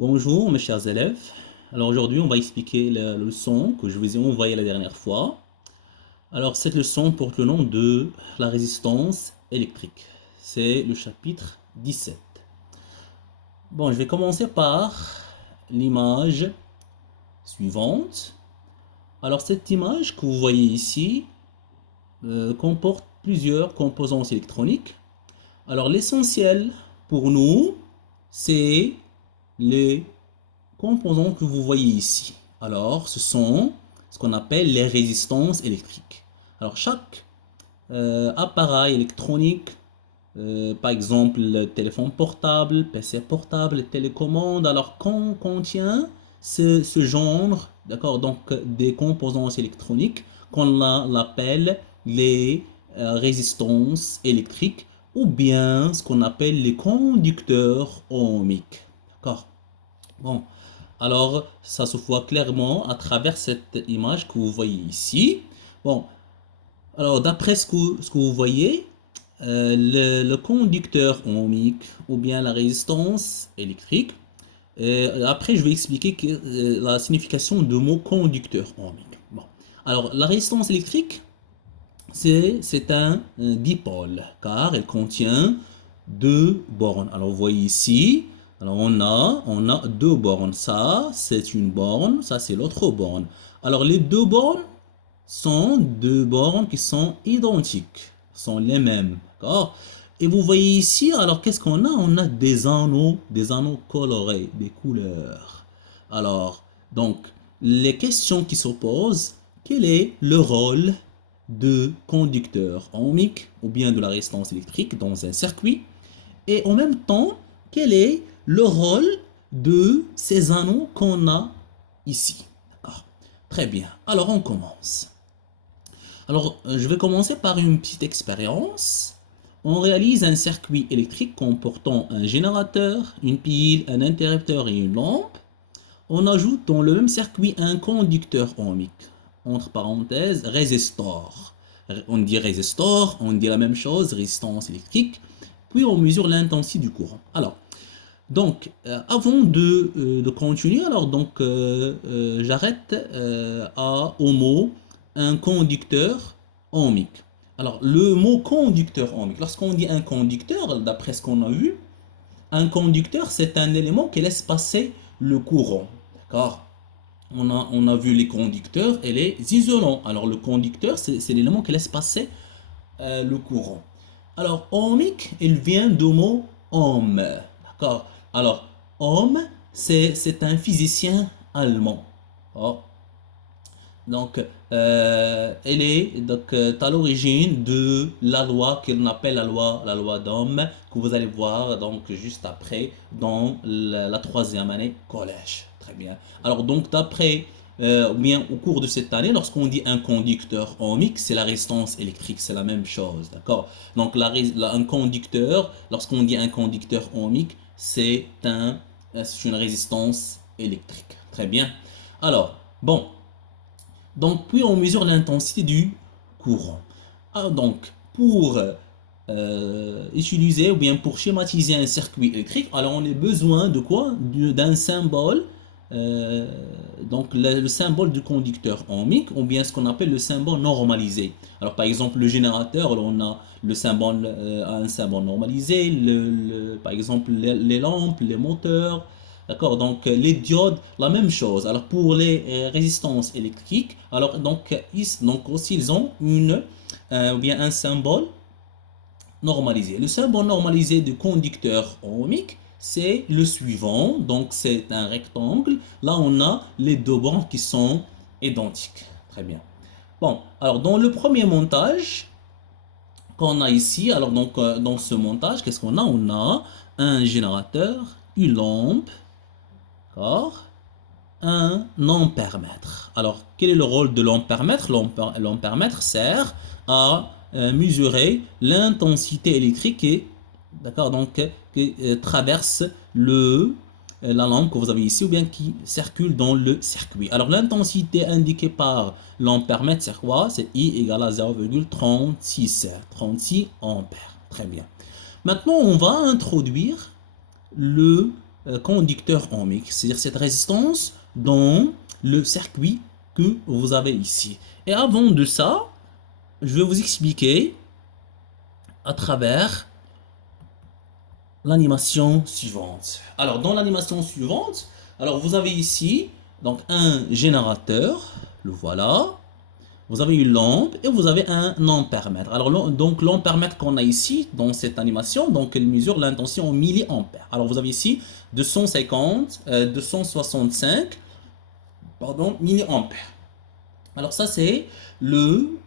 Bonjour mes chers élèves. Alors aujourd'hui on va expliquer la leçon que je vous ai envoyée la dernière fois. Alors cette leçon porte le nom de la résistance électrique. C'est le chapitre 17. Bon, je vais commencer par l'image suivante. Alors cette image que vous voyez ici comporte plusieurs composantes électroniques. Alors l'essentiel pour nous, c'est les composants que vous voyez ici. Alors, ce sont ce qu'on appelle les résistances électriques. Alors, chaque appareil électronique, par exemple le téléphone portable, PC portable, télécommande, alors qu'on contient ce genre, d'accord, donc des composants électroniques qu'on l'appelle les résistances électriques ou bien ce qu'on appelle les conducteurs ohmiques. D'accord. Bon, alors ça se voit clairement à travers cette image que vous voyez ici. Bon, alors d'après ce que vous voyez, le conducteur ohmique ou bien la résistance électrique. Après, je vais expliquer la signification du mot conducteur ohmique. Bon, alors la résistance électrique, c'est un dipôle car elle contient deux bornes. Alors vous voyez ici, alors on a deux bornes. Ça, c'est une borne, ça c'est l'autre borne. Alors les deux bornes sont deux bornes qui sont identiques, sont les mêmes. D'accord? Et vous voyez ici, alors qu'est-ce qu'on a? On a des anneaux colorés, des couleurs. Alors, donc, les questions qui s'opposent, quel est le rôle de conducteur ohmique ou bien de la résistance électrique dans un circuit? Et en même temps, quel est le rôle de ces anneaux qu'on a ici? D'accord. Très bien. Alors, on commence. Alors, je vais commencer par une petite expérience. On réalise un circuit électrique comportant un générateur, une pile, un interrupteur et une lampe. On ajoute dans le même circuit un conducteur ohmique, entre parenthèses, résistor. On dit résistor, on dit la même chose, résistance électrique. Puis on mesure l'intensité du courant. Alors, donc, avant de continuer, alors donc j'arrête au mot un conducteur ohmique. Alors, le mot conducteur ohmique, lorsqu'on dit un conducteur, d'après ce qu'on a vu, un conducteur, c'est un élément qui laisse passer le courant. D'accord? On a vu les conducteurs et les isolants. Alors, le conducteur, c'est l'élément qui laisse passer le courant. Alors, ohmique, il vient du mot ohm. D'accord? Alors, ohm, c'est un physicien allemand. Oh. Donc, elle est donc, à l'origine de la loi qu'on appelle la loi d'Ohm, que vous allez voir donc juste après dans la troisième année collège. Très bien. Alors donc d'après, bien au cours de cette année, lorsqu'on dit un conducteur ohmique, c'est la résistance électrique, c'est la même chose, d'accord? Donc un conducteur, lorsqu'on dit un conducteur ohmique, c'est une résistance électrique. Très bien. Alors, bon. Donc, puis on mesure l'intensité du courant. Alors, donc, pour utiliser ou bien pour schématiser un circuit électrique, alors on a besoin de quoi? D'un symbole, euh, donc le symbole du conducteur ohmique ou bien ce qu'on appelle le symbole normalisé. Alors, par exemple, le générateur, alors, on a le symbole, un symbole normalisé, par exemple, les lampes, les moteurs. D'accord, donc les diodes, la même chose. Alors pour les résistances électriques, alors donc aussi ils ont ou bien un symbole normalisé. Le symbole normalisé du conducteur ohmique, c'est le suivant. Donc c'est un rectangle. Là on a les deux bandes qui sont identiques. Très bien. Bon, alors dans le premier montage qu'on a ici, alors donc dans ce montage, qu'est-ce qu'on a? On a un générateur, une lampe, d'accord, un ampèremètre. Alors, quel est le rôle de l'ampèremètre? L'ampèremètre sert à mesurer l'intensité électrique d'accord, donc, qui traverse la lampe que vous avez ici ou bien qui circule dans le circuit. Alors, l'intensité indiquée par l'ampèremètre, c'est quoi? C'est I égale à 0,36 ampères. Très bien. Maintenant, on va introduire le conducteur ohmique, c'est-à-dire cette résistance dans le circuit que vous avez ici. Et avant de ça, je vais vous expliquer à travers l'animation suivante. Alors, dans l'animation suivante, alors vous avez ici donc un générateur, le voilà. Vous avez une lampe et vous avez un ampèremètre. Alors, donc l'ampèremètre qu'on a ici dans cette animation, donc elle mesure l'intention en milliampères. Alors, vous avez ici 265 milliampères. Alors, ça c'est ou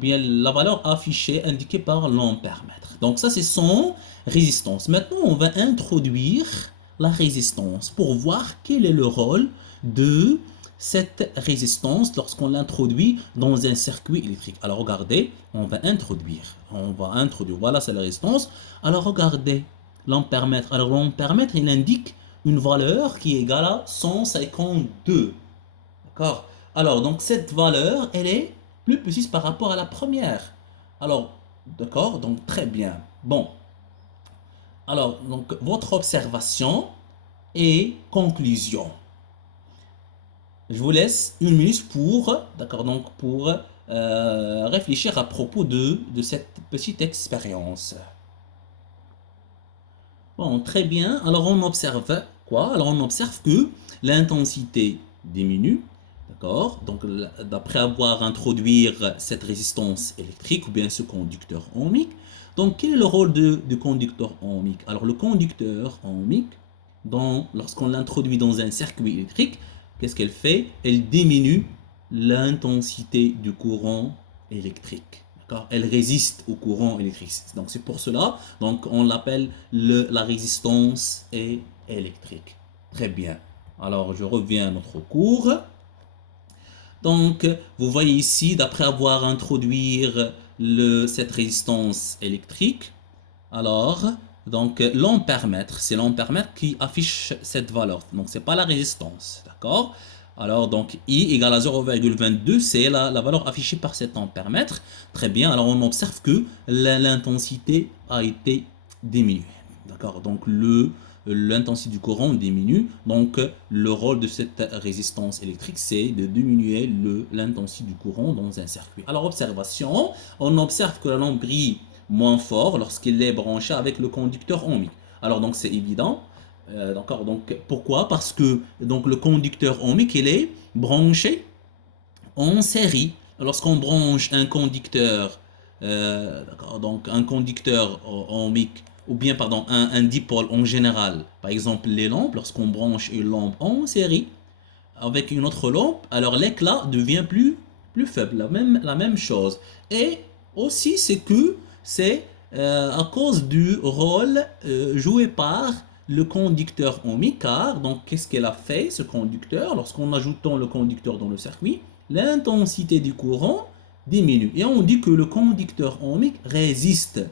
bien la valeur affichée indiquée par l'ampèremètre. Donc ça c'est son résistance. Maintenant on va introduire la résistance pour voir quel est le rôle de cette résistance lorsqu'on l'introduit dans un circuit électrique. Alors regardez, on va introduire, voilà c'est la résistance. Alors regardez l'ampèremètre. Alors l'ampèremètre il indique une valeur qui est égale à 152. D'accord? Alors, donc cette valeur, elle est plus précise par rapport à la première. Alors, d'accord? Donc, très bien. Bon. Alors, donc, votre observation et conclusion. Je vous laisse une minute d'accord, donc pour réfléchir à propos de cette petite expérience. Bon, très bien. Alors, on observe quoi? Alors, on observe que l'intensité diminue. D'accord? Donc, d'après avoir introduit cette résistance électrique ou bien ce conducteur ohmique, donc quel est le rôle du conducteur ohmique? Alors, le conducteur ohmique, lorsqu'on l'introduit dans un circuit électrique, qu'est-ce qu'elle fait? Elle diminue l'intensité du courant électrique. D'accord? Elle résiste au courant électrique. Donc, c'est pour cela, donc, on l'appelle la résistance électrique. Très bien. Alors, je reviens à notre cours. Donc, vous voyez ici, d'après avoir introduit cette résistance électrique, alors, donc l'ampèremètre, c'est l'ampèremètre qui affiche cette valeur. Donc, ce n'est pas la résistance, d'accord? Alors, donc, I égale à 0,22, c'est la valeur affichée par cet ampèremètre. Très bien, alors on observe que l'intensité a été diminuée, d'accord? Donc, l'intensité du courant diminue. Donc, le rôle de cette résistance électrique, c'est de diminuer l'intensité du courant dans un circuit. Alors, observation, on observe que la lampe brille moins fort lorsqu'il est branché avec le conducteur ohmique. Alors, donc, c'est évident. D'accord. Donc, pourquoi? Parce que donc, le conducteur ohmique, il est branché en série. Lorsqu'on branche un conducteur, donc un conducteur ohmique ou bien pardon, un dipôle en général, par exemple les lampes, lorsqu'on branche une lampe en série avec une autre lampe, alors l'éclat devient plus faible, la même chose. Et aussi, c'est à cause du rôle joué par le conducteur ohmique, car donc qu'est-ce qu'elle a fait, ce conducteur, lorsqu'on ajoutant le conducteur dans le circuit, l'intensité du courant diminue. Et on dit que le conducteur ohmique résiste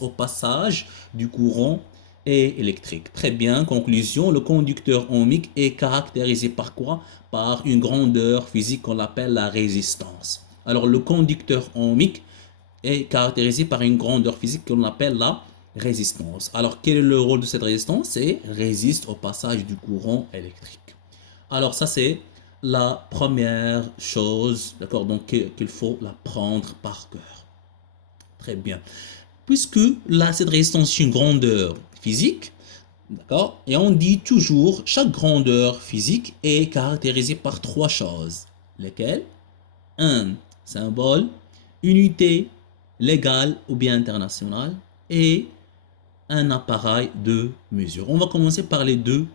au passage du courant électrique. Très bien, conclusion, le conducteur ohmique est caractérisé par quoi? Par une grandeur physique qu'on appelle la résistance. Alors le conducteur ohmique est caractérisé par une grandeur physique qu'on appelle la résistance. Alors quel est le rôle de cette résistance? C'est résiste au passage du courant électrique. Alors ça c'est la première chose, d'accord, donc qu'il faut la prendre par cœur. Très bien. Puisque là, cette résistance est une grandeur physique, d'accord, et on dit toujours chaque grandeur physique est caractérisée par trois choses. Lesquelles? Un symbole, unité légale ou bien internationale, et un appareil de mesure. On va commencer par les deux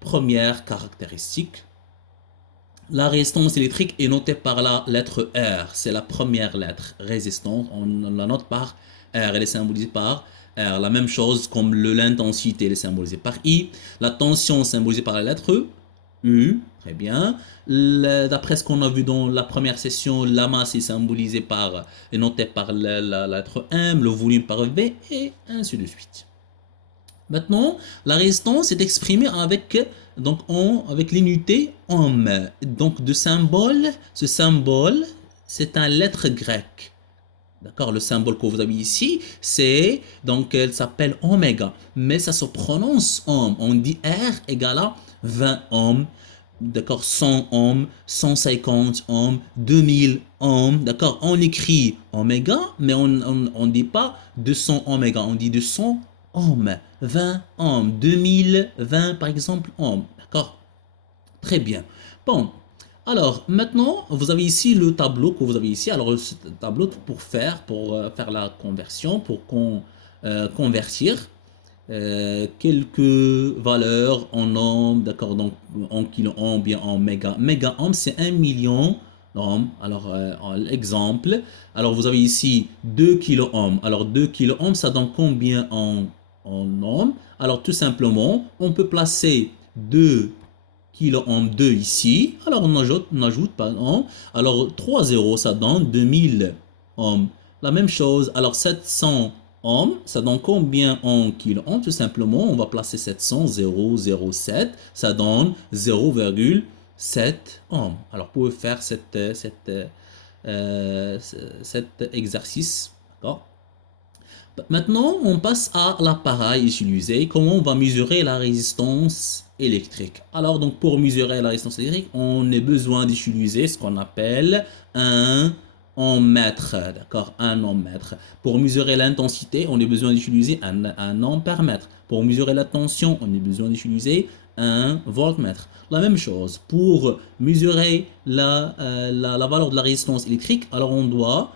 premières caractéristiques. La résistance électrique est notée par la lettre R. C'est la première lettre, résistance. On la note par R. Elle est symbolisée par R. La même chose comme l'intensité, elle est symbolisée par I. La tension symbolisée par la lettre U. Très bien. D'après ce qu'on a vu dans la première session, la masse est notée par la lettre M, le volume par V, et ainsi de suite. Maintenant, la résistance est exprimée avec l'unité ohm. Donc, ce symbole, c'est une lettre grecque. D'accord, le symbole que vous avez ici, c'est, donc, elle s'appelle oméga, mais ça se prononce ohm. On dit R égale à 20 ohms, d'accord, 100 ohms, 150 ohms, 2000 ohms, d'accord. On écrit oméga, mais on dit pas 200 oméga, on dit 200 ohms, 20 ohms, 2020 par exemple ohms, d'accord. Très bien. Bon, alors maintenant, vous avez ici le tableau que vous avez ici. Alors, ce tableau pour faire la conversion, convertir quelques valeurs en ohms, d'accord, donc en kilo-ohms, bien en méga. Méga-ohm, c'est 1 million d'ohms. Alors, exemple, alors vous avez ici 2 kilo-ohms. Alors, 2 kilo-ohms, ça donne combien en ohms? Alors, tout simplement, on peut placer 2 kilo-ohm 2 ici. Alors on ajoute pardon. Alors 3 zéros, ça donne 2000 ohms. La même chose, alors 700 ohms, ça donne combien en kilo-ohm? Tout simplement, on va placer 700, 0,07, ça donne 0,7 ohms. Alors vous pouvez faire euh, cet exercice. D'accord? Maintenant, on passe à l'appareil utilisé. Comment on va mesurer la résistance électrique? Alors, donc, pour mesurer la résistance électrique, on a besoin d'utiliser ce qu'on appelle un ohmmètre. D'accord? Un ohmmètre. Pour mesurer l'intensité, on a besoin d'utiliser un ampère-mètre. Pour mesurer la tension, on a besoin d'utiliser un voltmètre. La même chose, pour mesurer la valeur de la résistance électrique, alors on doit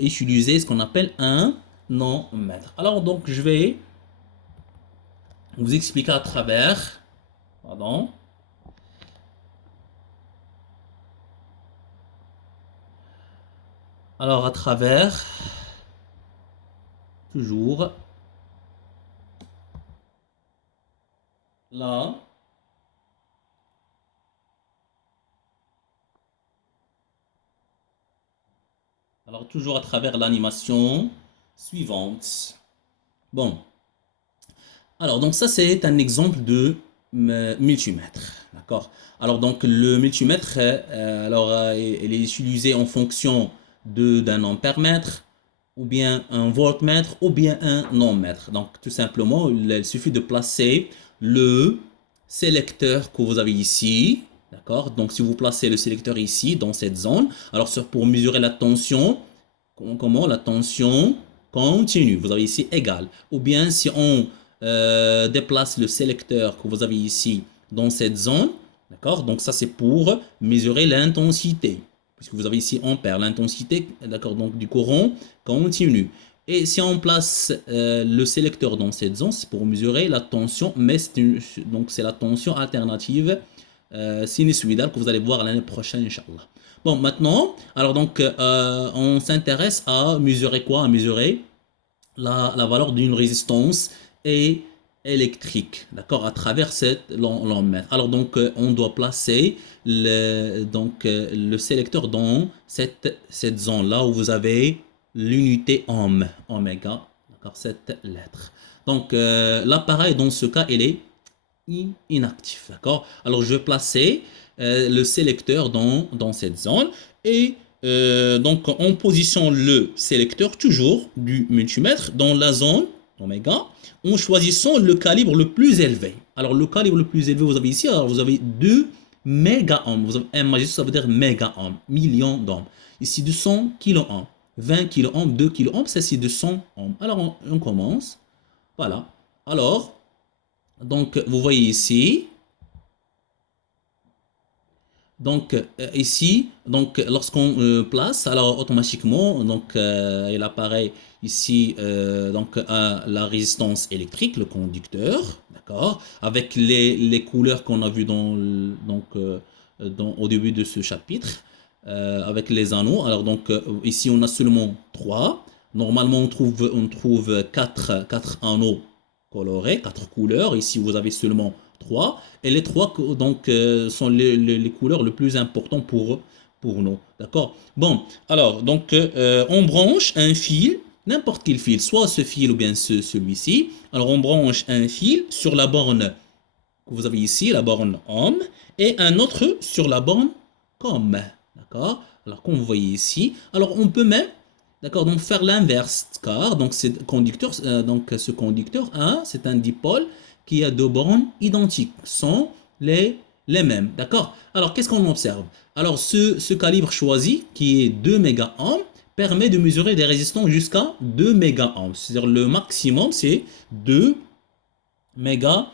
utiliser ce qu'on appelle un non mètre. Alors donc je vais vous expliquer à travers, pardon, alors à travers, toujours, là, alors toujours à travers l'animation suivante. Bon, alors donc ça c'est un exemple de multimètre, d'accord. Alors donc le multimètre, il est utilisé en fonction d'un ampère-mètre, ou bien un voltmètre, ou bien un ohmmètre. Donc tout simplement, il suffit de placer le sélecteur que vous avez ici, d'accord. Donc si vous placez le sélecteur ici, dans cette zone, alors pour mesurer la tension, comment la tension continue, vous avez ici égal. Ou bien si on déplace le sélecteur que vous avez ici dans cette zone, d'accord, donc ça c'est pour mesurer l'intensité, puisque vous avez ici ampère, l'intensité, d'accord, donc du courant continu. Et si on place le sélecteur dans cette zone, c'est pour mesurer la tension, mais donc c'est la tension alternative sinusoïdale que vous allez voir l'année prochaine, Inch'Allah. Bon, maintenant, alors donc, on s'intéresse à mesurer quoi? À mesurer la valeur d'une résistance et électrique, d'accord, à travers cette l'ohmmètre. Alors donc, on doit placer le sélecteur dans cette zone-là où vous avez l'unité ohm, oméga, d'accord, cette lettre. Donc, l'appareil, dans ce cas, il est inactif, d'accord. Alors, je vais placer le sélecteur dans cette zone et donc on positionne le sélecteur toujours du multimètre dans la zone oméga en choisissant le calibre le plus élevé. Alors le calibre le plus élevé vous avez ici, alors vous avez 2 méga-ohms, vous avez un majuscule, ça veut dire méga-ohm, millions d'ohms. Ici 200 kilo-ohms, 20 kilo-ohms, 2 kilo-ohms, c'est 200 ohms. Alors on commence, voilà. Alors, donc vous voyez ici, donc ici, donc lorsqu'on place, alors automatiquement, donc il apparaît ici donc la résistance électrique, le conducteur, d'accord, avec les couleurs qu'on a vues au début de ce chapitre, avec les anneaux. Alors donc ici on a seulement 3. Normalement on trouve 4 anneaux colorés, 4 couleurs. Ici vous avez seulement 3. Et les 3 donc, sont les couleurs les plus importantes pour nous. D'accord. Bon, alors, donc, on branche un fil, n'importe quel fil, soit ce fil ou bien celui-ci. Alors, on branche un fil sur la borne que vous avez ici, la borne ohm, et un autre sur la borne com. D'accord. Alors, comme vous voyez ici, alors on peut même D'accord, donc faire l'inverse, car donc, ce conducteur A, c'est un dipôle qui a deux bornes identiques, sont les mêmes. D'accord. Alors, qu'est-ce qu'on observe? Alors, ce calibre choisi, qui est 2 mégaohms, permet de mesurer des résistances jusqu'à 2 mégaohms. C'est-à-dire le maximum, c'est 2 mégaohms.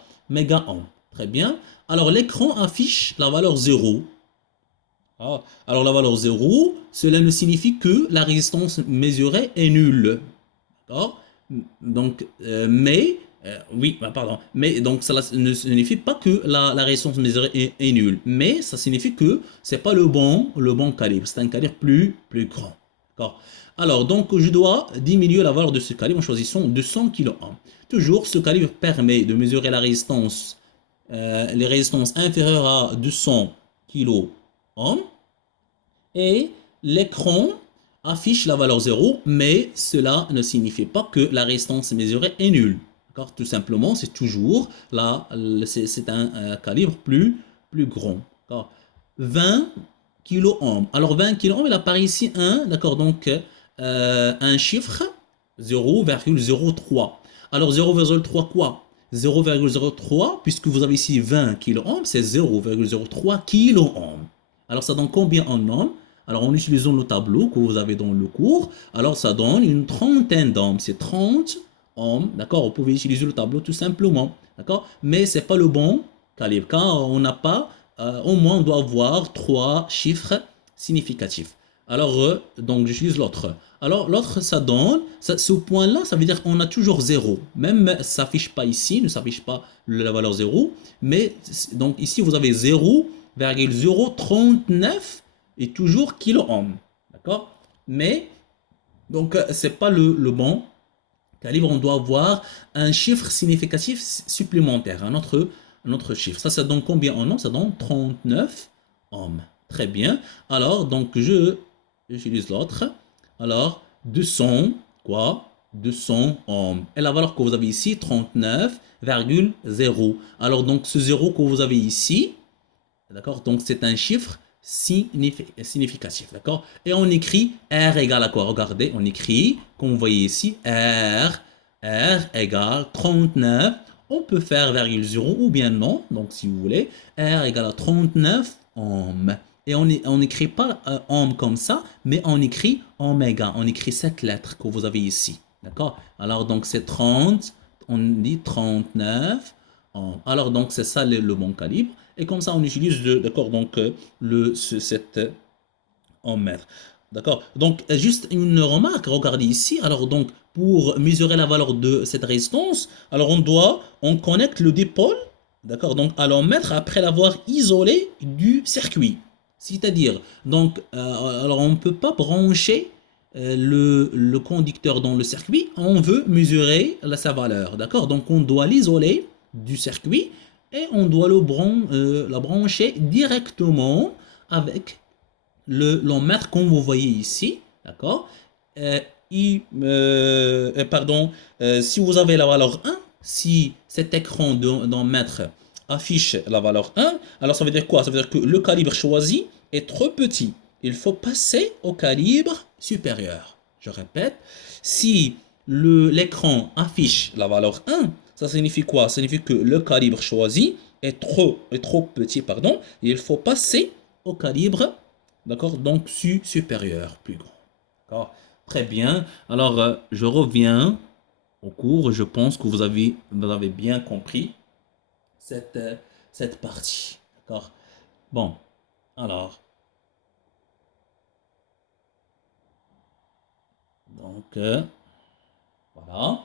Très bien. Alors, l'écran affiche la valeur 0. Ah, alors la valeur 0, cela ne signifie que la résistance mesurée est nulle. D'accord. Donc, oui, pardon. Mais donc, cela ne signifie pas que la résistance mesurée est nulle. Mais ça signifie que ce n'est pas le bon calibre. C'est un calibre plus grand. D'accord. Alors, donc, je dois diminuer la valeur de ce calibre en choisissant 200 kΩ. Toujours, ce calibre permet de mesurer la résistance, les résistances inférieures à 200 kΩ et l'écran affiche la valeur 0, mais cela ne signifie pas que la résistance mesurée est nulle. Tout simplement, c'est toujours là, c'est un calibre plus grand. 20 kΩ. Alors 20 kΩ, il apparaît ici donc un chiffre 0,03. Alors 0,03 quoi? 0,03, puisque vous avez ici 20 kΩ, c'est 0,03 kΩ. Alors ça donne combien en ohms? Alors en utilisant le tableau que vous avez dans le cours, alors ça donne une trentaine d'ohms. C'est 30 ohms, d'accord? Vous pouvez utiliser le tableau tout simplement, d'accord? Mais ce n'est pas le bon calibre. Quand on n'a pas, au moins on doit avoir 3 chiffres significatifs. Alors, donc j'utilise l'autre. Alors l'autre, ça donne, ce point-là, ça veut dire qu'on a toujours 0. Même ça ne s'affiche pas ici, ne s'affiche pas la valeur 0. Mais donc ici, vous avez 0,039 et toujours kilo-ohm. D'accord? Mais, donc, ce n'est pas le bon calibre. On doit avoir un chiffre significatif supplémentaire, un autre chiffre. Ça donne combien en ohms? Ça donne 39 ohms. Très bien. Alors, donc, j'utilise l'autre. Alors, 200, quoi? 200 ohms. Et la valeur que vous avez ici, 39,0. Alors, donc, ce 0 que vous avez ici, d'accord? Donc, c'est un chiffre significatif, d'accord? Et on écrit R égale à quoi? Regardez, on écrit, comme vous voyez ici, R égale 39. On peut faire virgule 0 ou bien non. Donc, si vous voulez, R égale à 39 ohms. Et on n'écrit pas ohm comme ça, mais on écrit oméga. On écrit cette lettre que vous avez ici. D'accord? Alors, donc, c'est 30. On dit 39 ohms. Alors, donc, c'est ça le bon calibre. Et comme ça, on utilise, d'accord, donc, cet ohm mètre. D'accord? Donc, juste une remarque, regardez ici. Alors, donc, pour mesurer la valeur de cette résistance, alors on connecte le dipôle, d'accord, donc à l'ohmmètre après l'avoir isolé du circuit. C'est-à-dire, donc, alors on ne peut pas brancher le conducteur dans le circuit, on veut mesurer sa valeur, d'accord? Donc on doit l'isoler du circuit et on doit la brancher directement avec l'ohmmètre comme vous voyez ici, d'accord? Pardon, si vous avez la valeur 1, si cet écran d'ohmmètre affiche la valeur 1, alors ça veut dire quoi? Ça veut dire que le calibre choisi est trop petit. Il faut passer au calibre supérieur. Je répète, si l'écran affiche la valeur 1, ça signifie quoi? Ça signifie que le calibre choisi est trop petit, pardon, et il faut passer au calibre, d'accord, donc supérieur, plus grand. D'accord? Très bien. Alors, je reviens au cours. Je pense que vous avez bien compris cette partie. D'accord? Bon, alors, donc, voilà.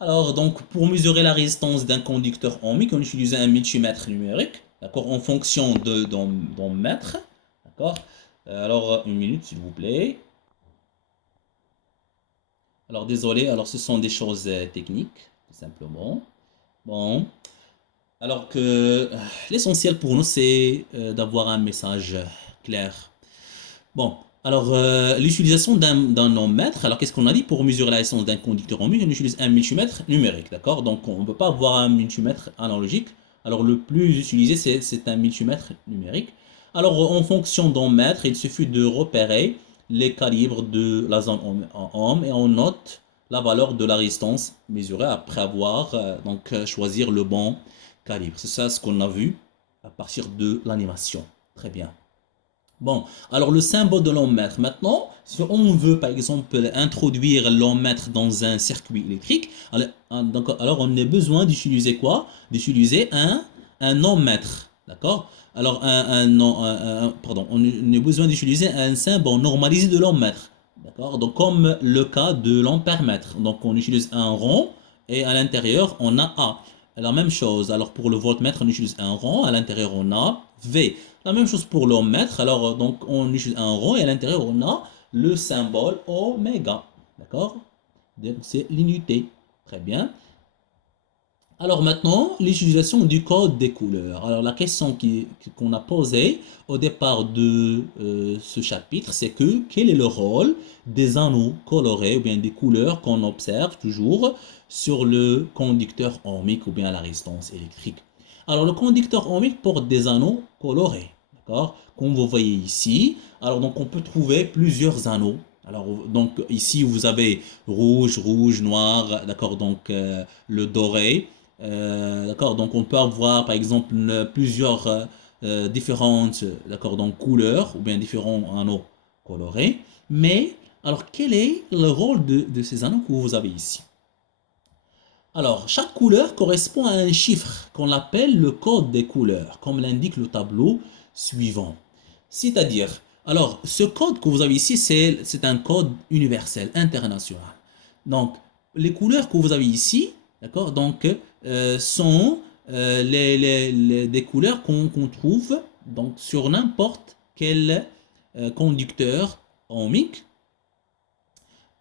Alors, donc, pour mesurer la résistance d'un conducteur ohmique, on utilise un multimètre numérique, d'accord, en fonction d'un mètre. D'accord? Alors, une minute, s'il vous plaît. Alors, désolé, alors ce sont des choses techniques, tout simplement. Bon, alors que l'essentiel pour nous, c'est d'avoir un message clair. Bon, alors l'utilisation d'un ohmmètre, alors qu'est-ce qu'on a dit pour mesurer la résistance d'un conducteur ohmique? On utilise un multimètre numérique, d'accord? Donc on ne peut pas avoir un multimètre analogique. Alors le plus utilisé, c'est un multimètre numérique. Alors en fonction d'ohmmètre, il suffit de repérer les calibres de la zone en ohm et on note la valeur de la résistance mesurée après avoir choisir le bon calibre. C'est ça ce qu'on a vu à partir de l'animation. Très bien. Bon, alors le symbole de l'ohmmètre. Maintenant, si on veut par exemple introduire l'ohmmètre dans un circuit électrique, alors on a besoin d'utiliser quoi? D'utiliser un ohmmètre. D'accord? Alors, pardon, on a besoin d'utiliser un symbole normalisé de l'ohmmètre. D'accord? Donc, comme le cas de l'ampèremètre. Donc, on utilise un rond et à l'intérieur, on a A. La même chose. Alors, pour le voltmètre, on utilise un rond. À l'intérieur, on a V. La même chose pour l'ohmmètre. Alors, donc, on utilise un rond et à l'intérieur, on a le symbole oméga. D'accord? Donc, c'est l'unité. Très bien. Alors maintenant, l'utilisation du code des couleurs. Alors la question qu'on a posée au départ de ce chapitre, c'est que quel est le rôle des anneaux colorés ou bien des couleurs qu'on observe toujours sur le conducteur ohmique ou bien la résistance électrique. Alors le conducteur ohmique porte des anneaux colorés, d'accord? Comme vous voyez ici, alors donc on peut trouver plusieurs anneaux. Alors donc ici vous avez rouge, rouge, noir, d'accord? Donc le doré. D'accord, donc on peut avoir par exemple plusieurs différentes d'accord, donc couleurs ou bien différents anneaux colorés. Mais alors quel est le rôle de ces anneaux que vous avez ici? Alors chaque couleur correspond à un chiffre qu'on appelle le code des couleurs, comme l'indique le tableau suivant. C'est-à-dire, alors ce code que vous avez ici, c'est un code universel, international. Donc les couleurs que vous avez ici, d'accord, donc sont des couleurs qu'on trouve donc, sur n'importe quel conducteur ohmique.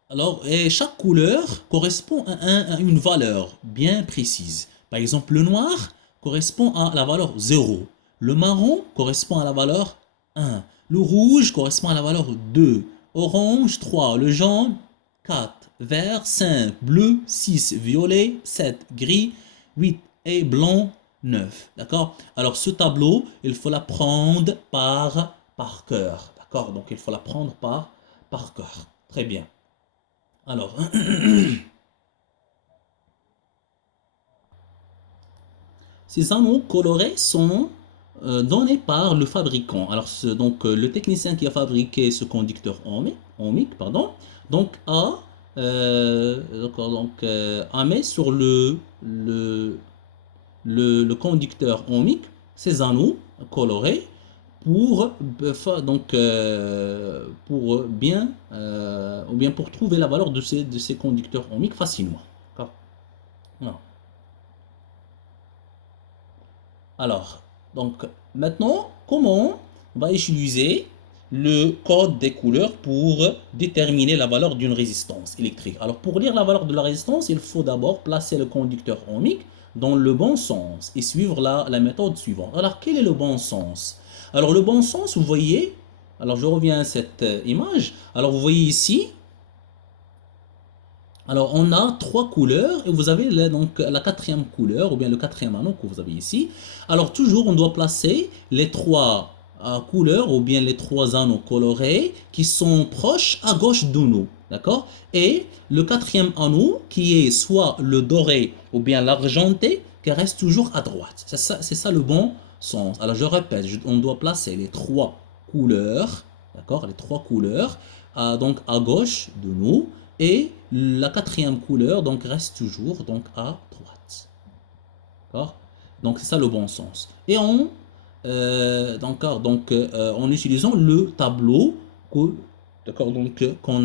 Alors, et chaque couleur correspond à une valeur bien précise. Par exemple, le noir correspond à la valeur 0. Le marron correspond à la valeur 1. Le rouge correspond à la valeur 2. Orange 3. Le jaune 4. Vert 5. Bleu 6. Violet 7. Gris 8. Et blanc 9. D'accord? Alors, ce tableau, il faut l'apprendre par cœur. D'accord? Donc, il faut l'apprendre par cœur. Très bien. Alors, ces anneaux colorés sont donnés par le fabricant. Alors, le technicien qui a fabriqué ce conducteur ohmique, pardon, donc a mis sur le conducteur ohmique ces anneaux colorés pour pour bien ou bien pour trouver la valeur de ces conducteurs ohmiques facilement. D'accord. Voilà. Alors, donc maintenant, comment on va utiliser le code des couleurs pour déterminer la valeur d'une résistance électrique? Alors, pour lire la valeur de la résistance, il faut d'abord placer le conducteur ohmique dans le bon sens et suivre la méthode suivante. Alors, quel est le bon sens? Alors, le bon sens, vous voyez, alors je reviens à cette image. Alors, vous voyez ici, alors, on a trois couleurs et vous avez donc la quatrième couleur ou bien le quatrième anneau que vous avez ici. Alors, toujours, on doit placer les trois couleurs ou bien les trois anneaux colorés qui sont proches à gauche de nous. D'accord? Et le quatrième anneau qui est soit le doré ou bien l'argenté qui reste toujours à droite. C'est ça le bon sens. Alors, je répète, on doit placer les trois couleurs, d'accord? Les trois couleurs donc à gauche de nous et la quatrième couleur donc reste toujours donc à droite. D'accord? Donc c'est ça le bon sens. Et en utilisant le tableau qu'on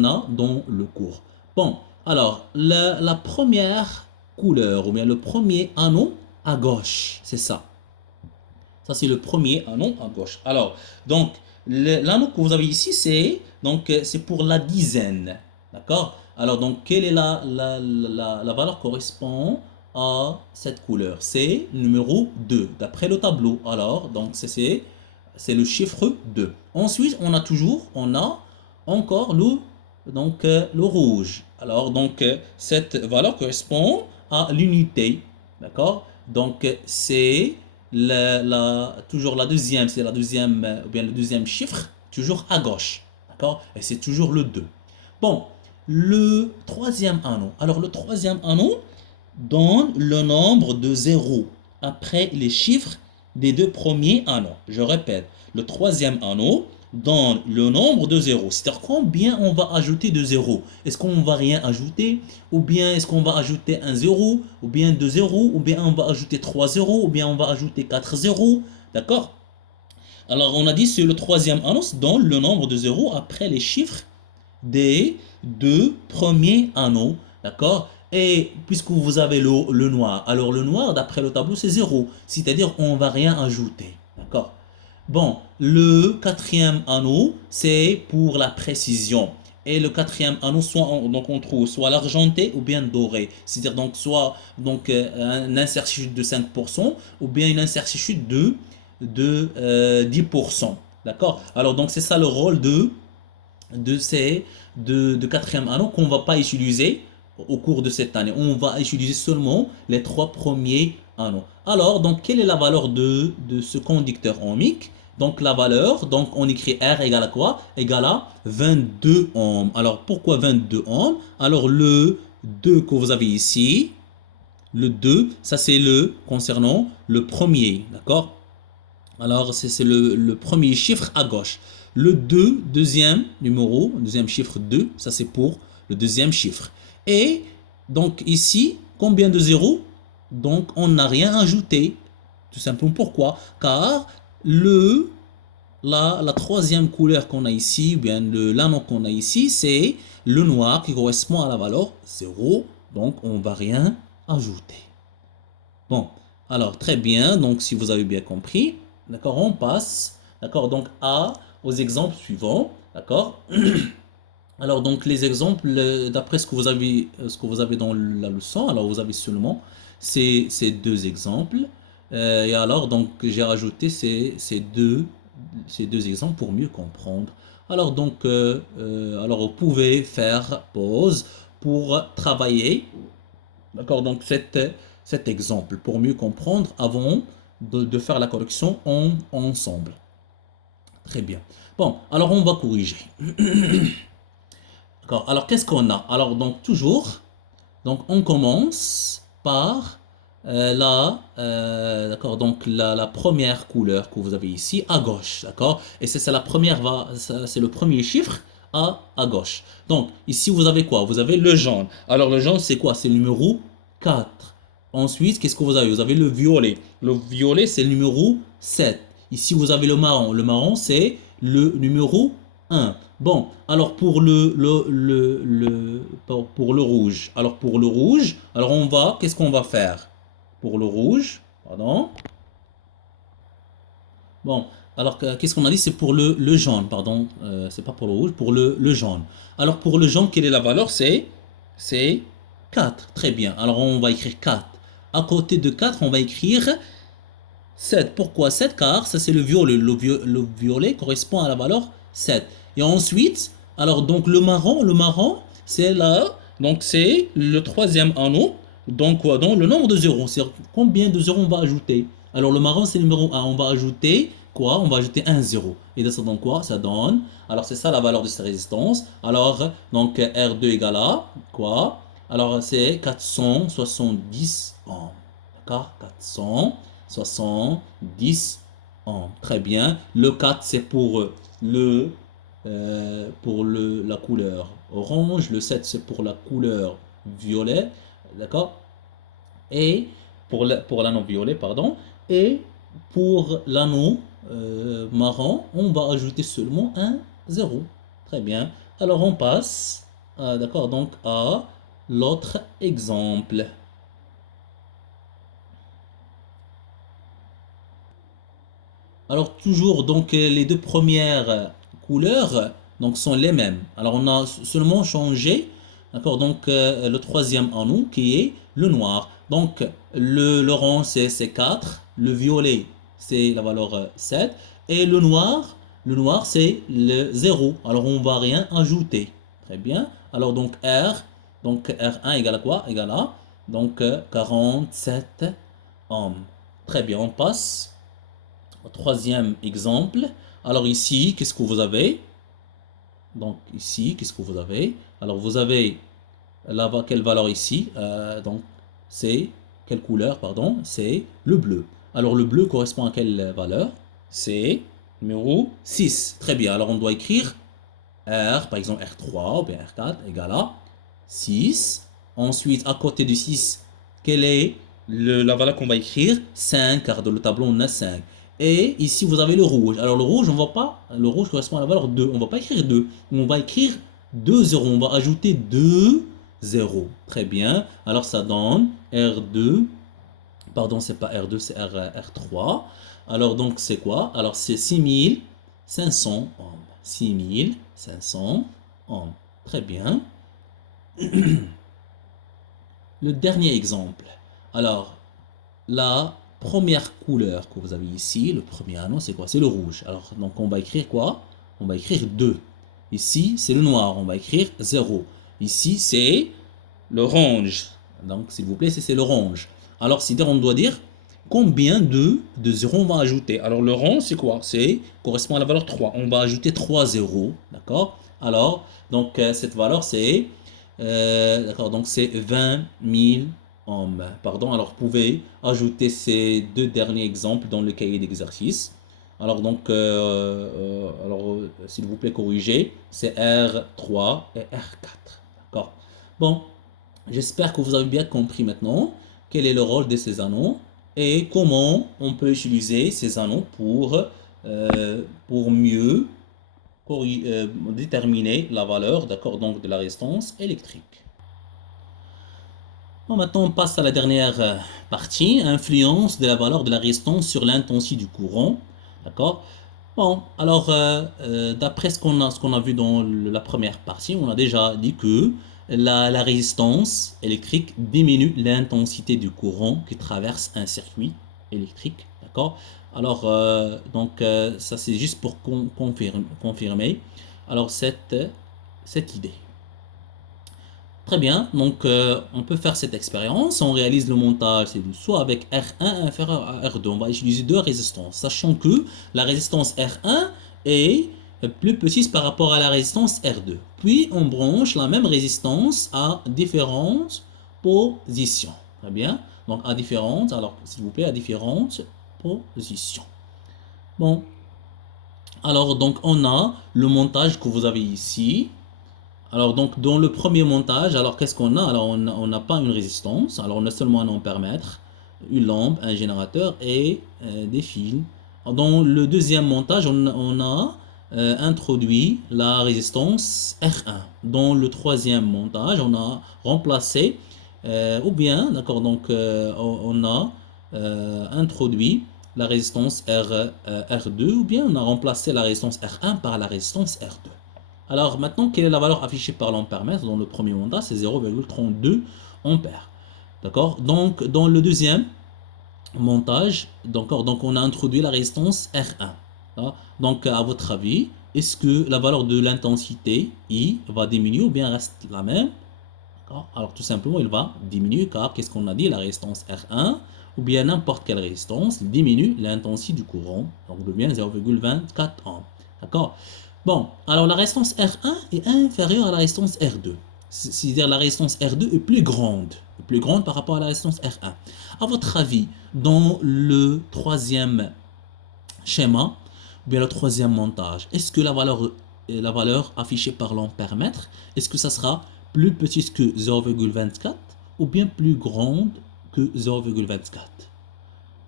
a dans le cours. Bon, alors la première couleur ou bien le premier anneau à gauche, c'est ça. Ça c'est le premier anneau à gauche. Alors donc l'anneau que vous avez ici c'est pour la dizaine. D'accord? Alors, donc, quelle est la valeur correspond à cette couleur? C'est numéro 2, d'après le tableau. Alors, donc, c'est le chiffre 2. Ensuite, on a encore le rouge. Alors, donc, cette valeur correspond à l'unité. D'accord? Donc, c'est toujours la deuxième, c'est la deuxième, ou bien le deuxième chiffre, toujours à gauche. D'accord? Et c'est toujours le 2. Bon, le troisième anneau. Alors, le troisième anneau donne le nombre de zéros après les chiffres des deux premiers anneaux. Je répète, le troisième anneau donne le nombre de zéros. C'est-à-dire combien on va ajouter de zéros. Est-ce qu'on va rien ajouter? Ou bien est-ce qu'on va ajouter un zéro? Ou bien deux zéros? Ou bien on va ajouter trois zéros? Ou bien on va ajouter quatre zéros? D'accord? Alors on a dit c'est le troisième anneau donne le nombre de zéros après les chiffres des deux premiers anneaux, d'accord? Et puisque vous avez le noir, alors le noir, d'après le tableau, c'est zéro, c'est-à-dire on ne va rien ajouter, d'accord? Bon, le quatrième anneau, c'est pour la précision. Et le quatrième anneau, donc on trouve soit l'argenté ou bien doré. C'est-à-dire donc soit une incertitude de 5% ou bien une incertitude de 10%. D'accord? Alors donc c'est ça le rôle de quatrième anneau qu'on ne va pas utiliser au cours de cette année. On va utiliser seulement les trois premiers anneaux. Alors, donc, quelle est la valeur de ce conducteur ohmique? Donc, la valeur, donc on écrit R égale à quoi? Égale à 22 ohms. Alors, pourquoi 22 ohms? Alors, le 2 que vous avez ici, le 2, ça c'est le concernant le premier, d'accord? Alors, c'est le premier chiffre à gauche. Le 2, deuxième numéro, deuxième chiffre 2, ça c'est pour le deuxième chiffre. Et donc ici, combien de zéros? Donc on n'a rien ajouté. Tout simplement pourquoi? Car la troisième couleur qu'on a ici, ou bien l'anneau qu'on a ici, c'est le noir qui correspond à la valeur 0. Donc on ne va rien ajouter. Bon, alors très bien, donc si vous avez bien compris, d'accord, on passe, d'accord, donc aux exemples suivants, d'accord. Alors donc les exemples, d'après ce que vous avez dans la leçon, alors vous avez seulement ces deux exemples. Et alors donc j'ai rajouté ces deux exemples pour mieux comprendre. Alors donc, alors vous pouvez faire pause pour travailler. D'accord, donc cet exemple pour mieux comprendre avant de faire la correction ensemble. Très bien. Bon, alors on va corriger. D'accord, alors qu'est-ce qu'on a? Alors donc toujours, donc on commence par d'accord, donc la première couleur que vous avez ici à gauche, d'accord? Et c'est la première, c'est le premier chiffre à gauche. Donc ici vous avez quoi? Vous avez le jaune. Alors le jaune c'est quoi? C'est le numéro 4. Ensuite, qu'est-ce que vous avez? Vous avez le violet. Le violet c'est le numéro 7. Ici vous avez le marron. Le marron c'est le numéro 1. Bon, alors pour le rouge. Alors pour le rouge, alors qu'est-ce qu'on va faire? Pour le rouge, pardon. Bon, alors qu'est-ce qu'on a dit? C'est pour le jaune, pardon. C'est pas pour le rouge, pour le jaune. Alors pour le jaune, quelle est la valeur? C'est 4. Très bien. Alors on va écrire 4. À côté de 4, on va écrire 7. Pourquoi 7? Car ça c'est le violet. Le violet correspond à la valeur 7. Et ensuite, alors donc le marron, c'est là, donc c'est le troisième anneau. Donc quoi? Donc le nombre de zéros. C'est combien de zéros on va ajouter? Alors le marron c'est le numéro 1. On va ajouter quoi? On va ajouter un zéro. Et ça donne quoi? Ça donne. Alors c'est ça la valeur de cette résistance. Alors donc R2 égale à quoi? Alors c'est 470 ohms. D'accord? 470 ohms. Très bien. Le 4, c'est la couleur orange. Le 7, c'est pour la couleur violet. D'accord? Et pour l'anneau violet, pardon. Et pour l'anneau marron, on va ajouter seulement un zéro. Très bien. Alors on passe, d'accord, donc à l'autre exemple. Alors toujours donc les deux premières couleurs donc sont les mêmes. Alors on a seulement changé, d'accord, donc le troisième anneau qui est le noir. Donc l'orange c'est 4, le violet c'est la valeur 7 et le noir c'est le zéro. Alors on va rien ajouter. Très bien. Alors donc R1 égale à quoi? Égale à donc 47 ohms. Très bien, on passe troisième exemple. Alors ici, qu'est-ce que vous avez? Donc ici, qu'est-ce que vous avez? Alors vous avez quelle valeur ici? Donc c'est quelle couleur, pardon? C'est le bleu. Alors le bleu correspond à quelle valeur? C'est numéro 6. Très bien. Alors on doit écrire R, par exemple R3 ou bien R4 égale à 6. Ensuite, à côté du 6, quelle est la valeur qu'on va écrire? 5, car dans le tableau on a 5. Et ici vous avez le rouge. Alors le rouge, on va pas, le rouge correspond à la valeur 2. On va pas écrire 2. On va écrire 2 zéros. On va ajouter 2 zéros. Très bien. Alors ça donne R2. Pardon, c'est pas R2, c'est R3. Alors donc c'est quoi? Alors c'est 6500 ohms. 6500 ohms. Très bien. Le dernier exemple. Alors, la première couleur que vous avez ici, le premier anneau, c'est quoi? C'est le rouge. Alors, donc on va écrire quoi? On va écrire 2. Ici, c'est le noir. On va écrire 0. Ici, c'est l'orange. Donc, s'il vous plaît, c'est l'orange. Alors, c'est-à-dire, on doit dire combien de zéros on va ajouter. Alors, l'orange, c'est quoi? C'est correspond à la valeur 3. On va ajouter 3 zéros. D'accord? Alors, donc, cette valeur, c'est d'accord, donc c'est 20 000 ohms. Pardon, alors vous pouvez ajouter ces deux derniers exemples dans le cahier d'exercice. Alors donc, s'il vous plaît, corrigez, c'est R3 et R4. D'accord. Bon, j'espère que vous avez bien compris maintenant quel est le rôle de ces anneaux et comment on peut utiliser ces anneaux pour mieux déterminer la valeur, d'accord, donc de la résistance électrique. Bon, maintenant, on passe à la dernière partie, influence de la valeur de la résistance sur l'intensité du courant, d'accord. Bon, alors, d'après ce qu'on a vu dans la première partie, on a déjà dit que la résistance électrique diminue l'intensité du courant qui traverse un circuit électrique, d'accord. Alors, donc, ça c'est juste pour confirmer, alors cette idée. Très bien, donc on peut faire cette expérience, on réalise le montage soit avec R1 inférieur à R2, on va utiliser deux résistances, sachant que la résistance R1 est plus petite par rapport à la résistance R2. Puis on branche la même résistance à différentes positions. Très bien, donc à différentes, alors s'il vous plaît, à différentes positions. Bon, alors donc on a le montage que vous avez ici. Alors, donc, dans le premier montage, alors qu'est-ce qu'on a? Alors, on n'a pas une résistance. Alors, on a seulement un ampèremètre, une lampe, un générateur et des fils. Dans le deuxième montage, on a introduit la résistance R1. Dans le troisième montage, on a remplacé, ou bien, d'accord, donc, on a introduit la résistance R2, ou bien on a remplacé la résistance R1 par la résistance R2. Alors maintenant, quelle est la valeur affichée par l'ampèremètre? Dans le premier montage, c'est 0,32 ampères. D'accord. Donc dans le deuxième montage, donc on a introduit la résistance R1. Donc à votre avis, est-ce que la valeur de l'intensité I va diminuer ou bien reste la même? Alors tout simplement, il va diminuer car qu'est-ce qu'on a dit? La résistance R1 ou bien n'importe quelle résistance diminue l'intensité du courant, donc devient 0,24 ohms. D'accord. Bon, alors la résistance R1 est inférieure à la résistance R2. C'est-à-dire la résistance R2 est plus grande par rapport à la résistance R1. À votre avis, dans le troisième schéma, ou bien le troisième montage, est-ce que la valeur affichée par l'ampèremètre, est-ce que ça sera plus petite que 0,24 ou bien plus grande que 0,24?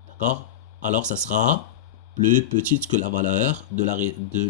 D'accord. Alors ça sera plus petite que la valeur de l'intensité